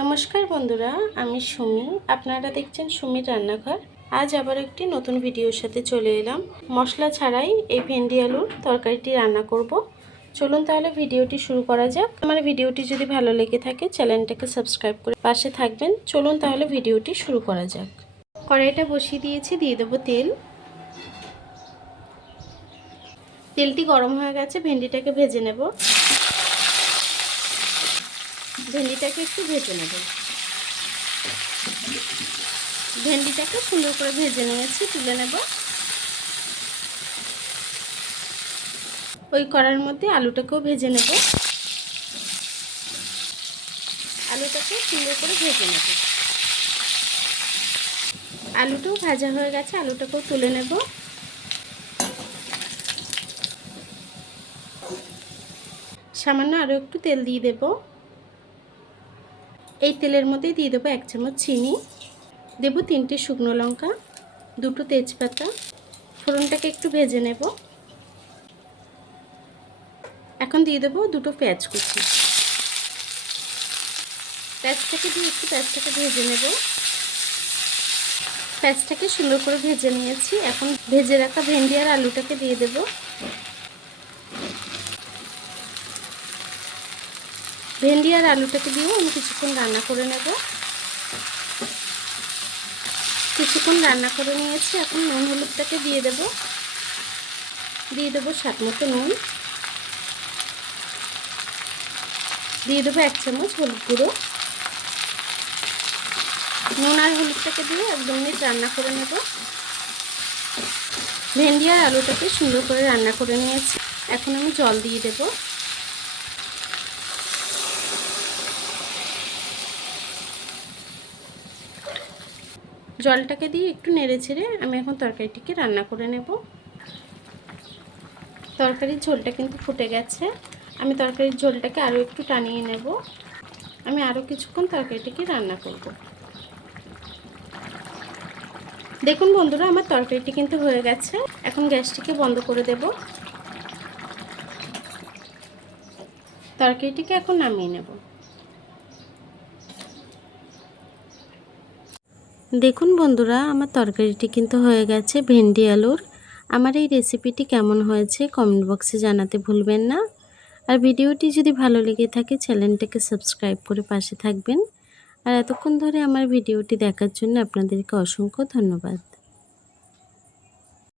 নমস্কার বন্ধুরা, আমি সুমি। আপনারা দেখছেন সুমির রান্নাঘর। আজ আবার একটি নতুন ভিডিওর সাথে চলে এলাম। মশলা ছাড়াই এই ভেন্ডি আলুর তরকারিটি রান্না করব। চলুন তাহলে ভিডিওটি শুরু করা যাক। আমার ভিডিওটি যদি ভালো লেগে থাকে, চ্যানেলটাকে সাবস্ক্রাইব করে পাশে থাকবেন। চলুন তাহলে ভিডিওটি শুরু করা যাক। কড়াইটা বসিয়ে দিয়েছি, দিয়ে দেবো তেল। তেলটি গরম হয়ে গেছে, ভেন্ডিটাকে ভেজে নেব। ভেন্ডিটাকে একটু ভেজে নেব। ভেন্ডিটাকে সুন্দর করে ভেজে নিয়েছি, তুলে নেব। ওই কড়ার মধ্যে আলুটাকেও ভেজে নেব। আলুটাকে সুন্দর করে ভেজে নেব। আলুটাও ভাজা হয়ে গেছে, আলুটাকেও তুলে নেব। সামান্য আরও একটু তেল দিয়ে দেব। এই তেলের মধ্যে দিয়ে দেবো এক চামচ চিনি। দেব তিনটে শুকনো লঙ্কা, দুটো তেজপাতা। ফোড়নটাকে একটু ভেজে নেব। এখন দিয়ে দেবো দুটো পেঁয়াজ কুচি। পেঁয়াজটাকে দিয়ে একটু পেঁয়াজটাকে ভেজে নেব। পেঁয়াজটাকে সুন্দর করে ভেজে নিয়েছি। এখন ভেজে রাখা ভেন্ডি আর আলুটাকে দিয়ে দেবো। ভেন্ডি আর আলুটাকে দিয়েও আমি কিছুক্ষণ রান্না করে নেব। কিছুক্ষণ রান্না করে নিয়েছি, এখন নুন হলুদটাকে দিয়ে দেব। দিয়ে দেবো স্বাদ মতো নুন। দিয়ে দেবো এক চামচ হলুদ গুঁড়ো। নুন আর হলুদটাকে দিয়ে একদম মিনিট রান্না করে নেব। ভেন্ডি আর আলুটাকে সুন্দর করে রান্না করে নিয়েছি। এখন আমি জল দিয়ে দেবো। জলটাকে দিয়ে একটু নেড়ে ছেড়ে আমি এখন তরকারিটিকে রান্না করে নেব। তরকারির ঝোলটা কিন্তু ফুটে গেছে। আমি তরকারির ঝোলটাকে আরও একটু টানিয়ে নেব। আমি আরও কিছুক্ষণ তরকারিটিকে রান্না করব। দেখুন বন্ধুরা, আমার তরকারিটি কিন্তু হয়ে গেছে। এখন গ্যাসটিকে বন্ধ করে দেব। তরকারিটিকে এখন নামিয়ে নেব। দেখুন বন্ধুরা, আমার তরকারিটি কিন্তু হয়ে গেছে ভেন্ডি আলুর। আমার এই রেসিপিটি কেমন হয়েছে কমেন্ট বক্সে জানাতে ভুলবেন না। আর ভিডিওটি যদি ভালো লেগে থাকে, চ্যানেলটাকে সাবস্ক্রাইব করে পাশে থাকবেন। আর এতক্ষণ ধরে আমার ভিডিওটি দেখার জন্য আপনাদেরকে অসংখ্য ধন্যবাদ।